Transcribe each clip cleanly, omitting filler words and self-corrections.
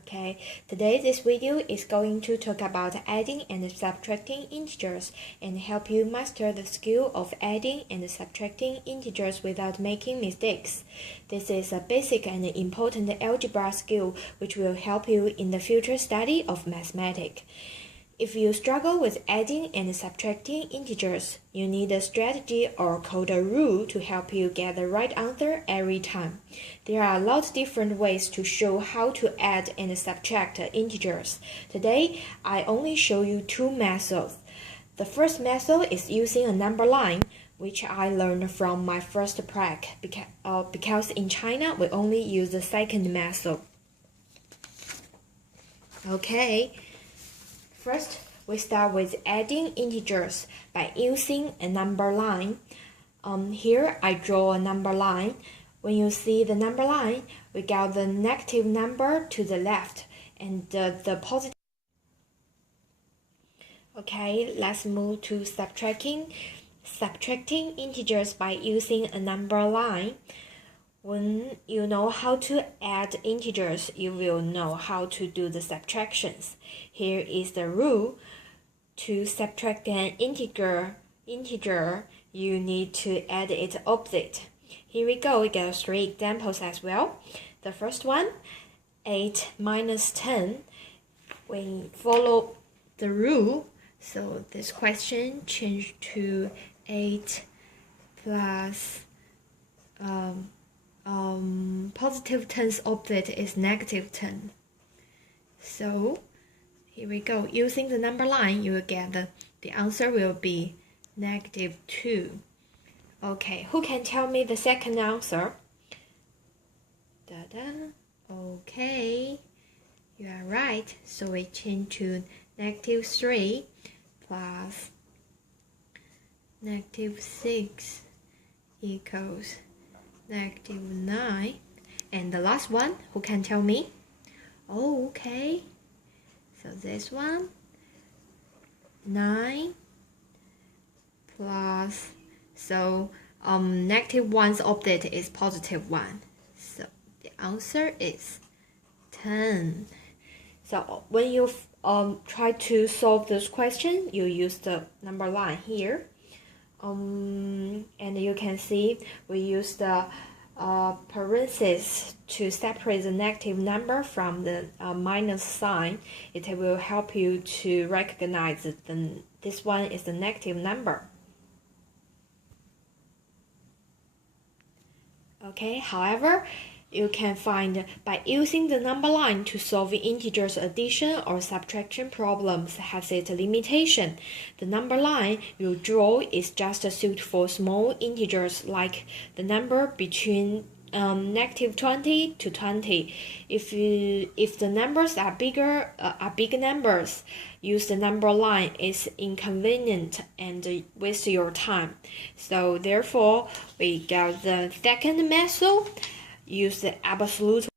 Okay, today this video is going to talk about adding and subtracting integers and help you master the skill of adding and subtracting integers without making mistakes. This is a basic and important algebra skill which will help you in the future study of mathematics. If you struggle with adding and subtracting integers, you need a strategy or called a rule to help you get the right answer every time. There are a lot of different ways to show how to add and subtract integers. Today, I only show you two methods. The first method is using a number line, which I learned from my first prac because in China we only use the second method. Okay. First, we start with adding integers by using a number line. Here, I draw a number line. When you see the number line, we got the negative number to the left and the positive. Okay, let's move to subtracting integers by using a number line. When you know how to add integers, you will know how to do the subtractions. Here is the rule. To subtract an integer, you need to add its opposite. Here we go, we got three examples as well. The first one, 8 minus 10. We follow the rule, so this question changed to 8 plus positive 10's opposite is negative 10. So here we go. Using the number line, you will get the answer will be negative 2. Okay, who can tell me the second answer? Okay, you are right. So we change to negative 3 plus negative 6 equals negative 9. And the last one, who can tell me? Oh, okay. So this one, 9 plus, so negative 1's opposite is positive 1. So the answer is 10. So when you try to solve this question, you use the number line here. And you can see we use the parentheses to separate the negative number from the minus sign. It will help you to recognize that this one is the negative number. Okay, however, you can find by using the number line to solve integers addition or subtraction problems has its limitation. The number line you draw is just suited for small integers like the number between negative 20 to 20. If the numbers are big numbers, use the number line is inconvenient and waste your time. So therefore, we got the second method. Use the absolute.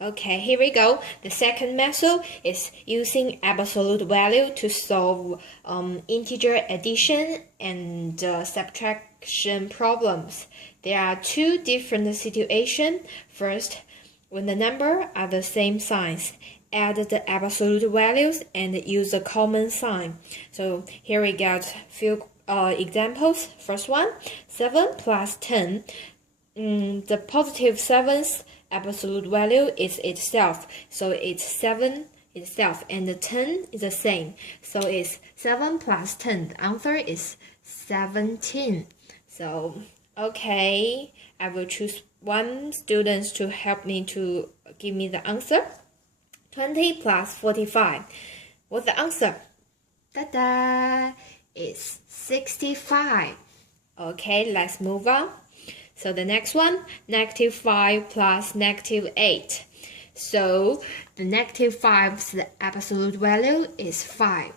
Okay, here we go. The second method is using absolute value to solve integer addition and subtraction problems. There are two different situations. First, when the numbers are the same size, add the absolute values and use the common sign. So here we got few examples. First one, 7 plus 10. The positive 7's absolute value is itself, so it's 7 itself, and the 10 is the same, so it's 7 plus 10. The answer is 17. So okay, I will choose one student to help me to give me the answer. 20 plus 45. What's the answer? Ta-da! It's 65. Okay, let's move on. So the next one, negative 5 plus negative 8. So the negative 5's absolute value is 5.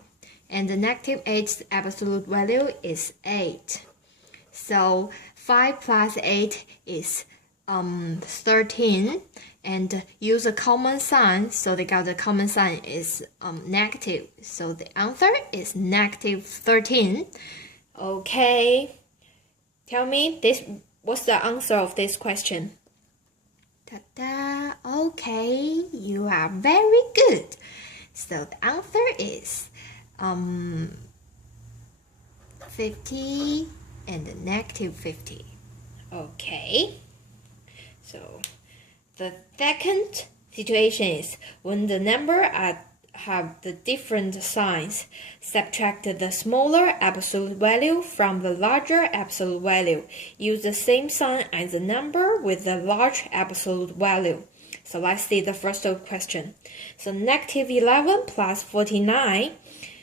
And the negative 8's absolute value is 8. So 5 plus 8 is 13. And use a common sign. So they got the common sign is negative. So the answer is negative 13. Okay. Tell me this. What's the answer of this question? Ta-da! Okay, you are very good. So the answer is 50 and negative 50. Okay. So the second situation is when the number have the different signs. Subtract the smaller absolute value from the larger absolute value. Use the same sign as the number with the large absolute value. So let's see the first question. So negative 11 plus 49.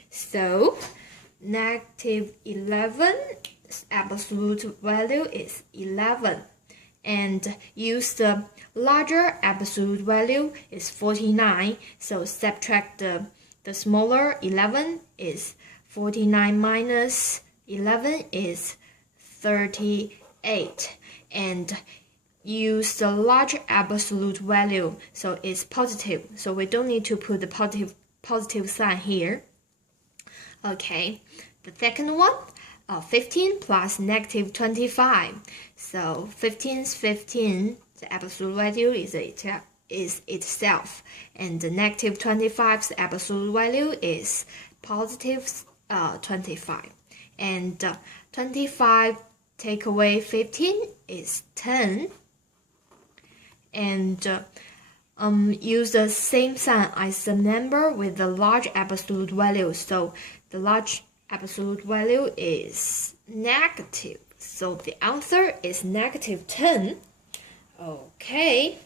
So negative 11 absolute value is 11. And use the larger absolute value is 49. So subtract the smaller 11 is 49 minus 11 is 38. And use the large absolute value, so it's positive. So we don't need to put the positive sign here. Okay, the second one. 15 plus negative 25. So 15 is 15. The absolute value is itself. And the negative 25's absolute value is positive 25. And 25 take away 15 is 10. And use the same sign as the number with the large absolute value. So the large absolute value is negative. So the answer is negative 10. Okay.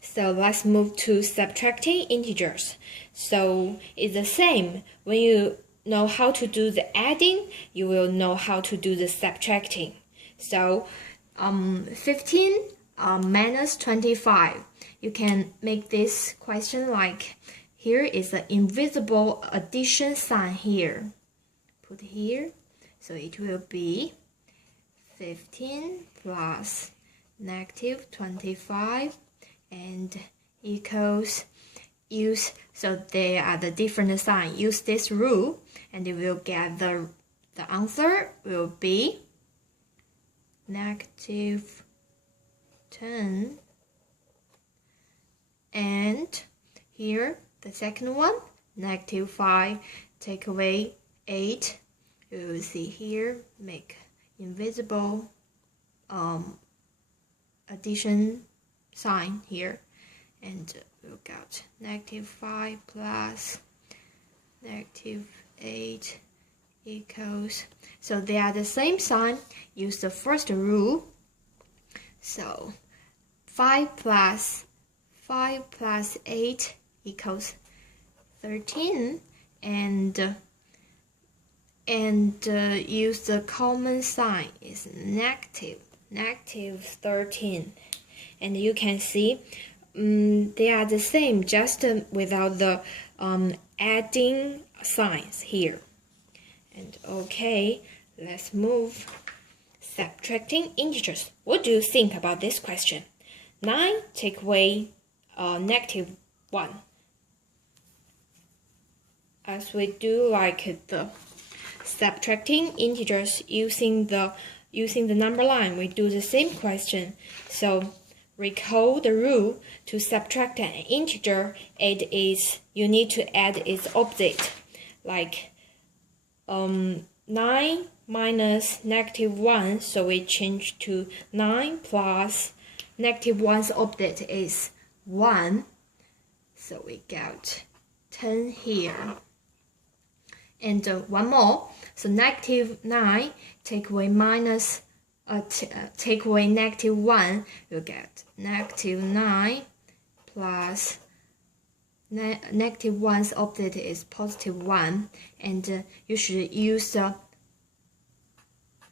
So let's move to subtracting integers. So it's the same. When you know how to do the adding, you will know how to do the subtracting. So 15 minus 25. You can make this question like, here is an invisible addition sign here. Put here. So it will be 15 plus negative 25 and equals so they are the different sign. Use this rule and you will get the answer will be negative 10. And here the second one, negative 5 take away 8. You will see here, make invisible addition sign here. And we'll get negative 5 plus negative 8 equals. So they are the same sign. Use the first rule. So 5 plus 8 equals 13. And use the common sign is negative 13. And you can see they are the same, just without the adding signs here. And okay, let's move. Subtracting integers. What do you think about this question? 9 take away negative 1. As we do like the subtracting integers using the number line, we do the same question. So recall the rule. To subtract an integer, you need to add its opposite. Like 9 minus negative 1, so we change to 9 plus negative 1's opposite is 1. So we got 10 here. And one more. So negative 9 take away take away negative 1, you get negative 9 plus negative 1's opposite is positive 1. And you should use the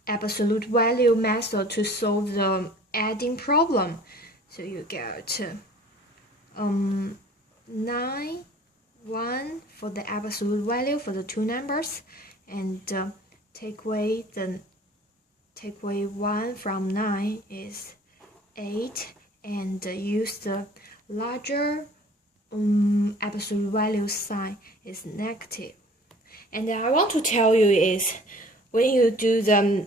absolute value method to solve the adding problem. So you get 9, 1 for the absolute value for the two numbers, and take away 1 from 9 is 8, and use the larger absolute value sign is negative. And I want to tell you is when you do the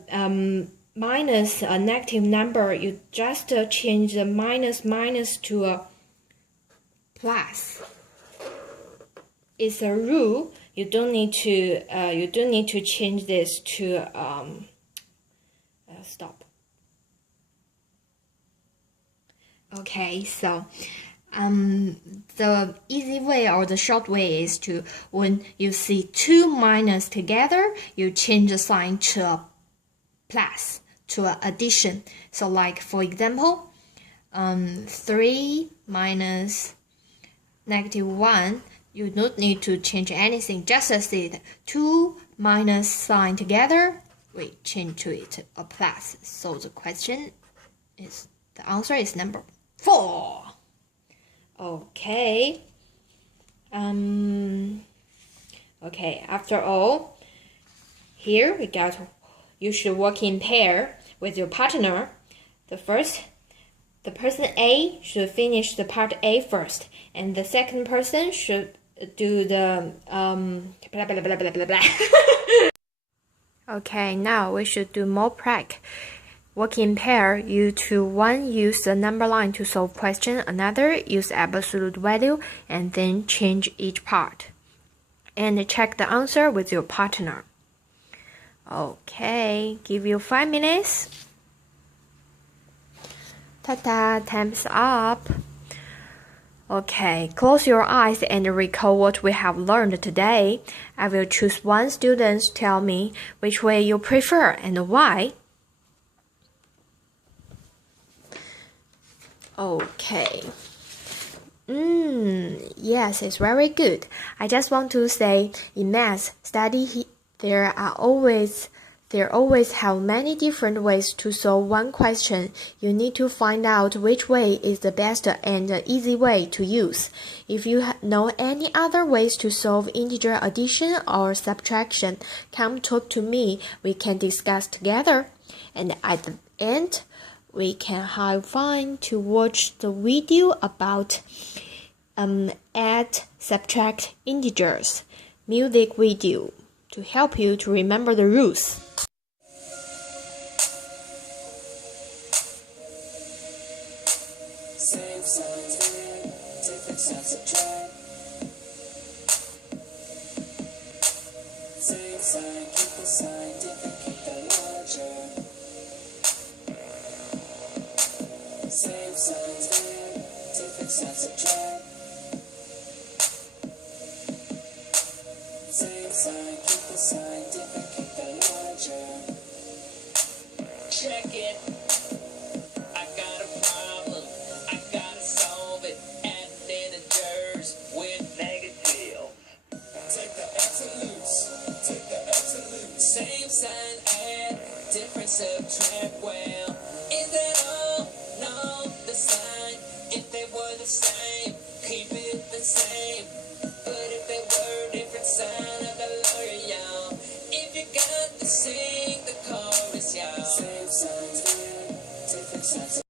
minus a negative number, you just change the minus to a plus. It's a rule. You don't need to change this to stop. Okay, so the easy way or the short way is to, when you see two minus together, you change the sign to a plus, to an addition. So like for example, 3 minus -1, you don't need to change anything, just as it. 2 minus sign together, we change to it a plus. So the answer is number 4. Okay. Okay, after all, here we got, you should work in pair with your partner. The person A should finish the part A first, and the second person should do the blah blah blah blah blah blah. Okay, now we should do more prac. Work in pair, you two, one use the number line to solve question, another use absolute value, and then change each part. And check the answer with your partner. Okay, give you 5 minutes. Ta-da, time's up. Okay, close your eyes and recall what we have learned today. I will choose one student to tell me which way you prefer and why. Okay. Yes, it's very good. I just want to say, in math study, there always have many different ways to solve one question. You need to find out which way is the best and easy way to use. If you know any other ways to solve integer addition or subtraction, come talk to me. We can discuss together. And at the end, we can have fun to watch the video about add, subtract integers, music video, to help you to remember the rules. Same signs here, different signs subtract. Same sign, keep the sign, different, keep the larger. Same signs here, different signs subtract. Same sign, keep the sign, different, keep the larger. Check it. I got a problem. I gotta solve it. Add integers with negative. Take the absolutes. Take the absolutes. Same sign, add, different, subtract. Well, is that all? No, the sign. If they were the same, keep it the same. But if they were different sign, I gotta learn, y'all. If you got to sing the chorus, y'all. Same signs here, different signs.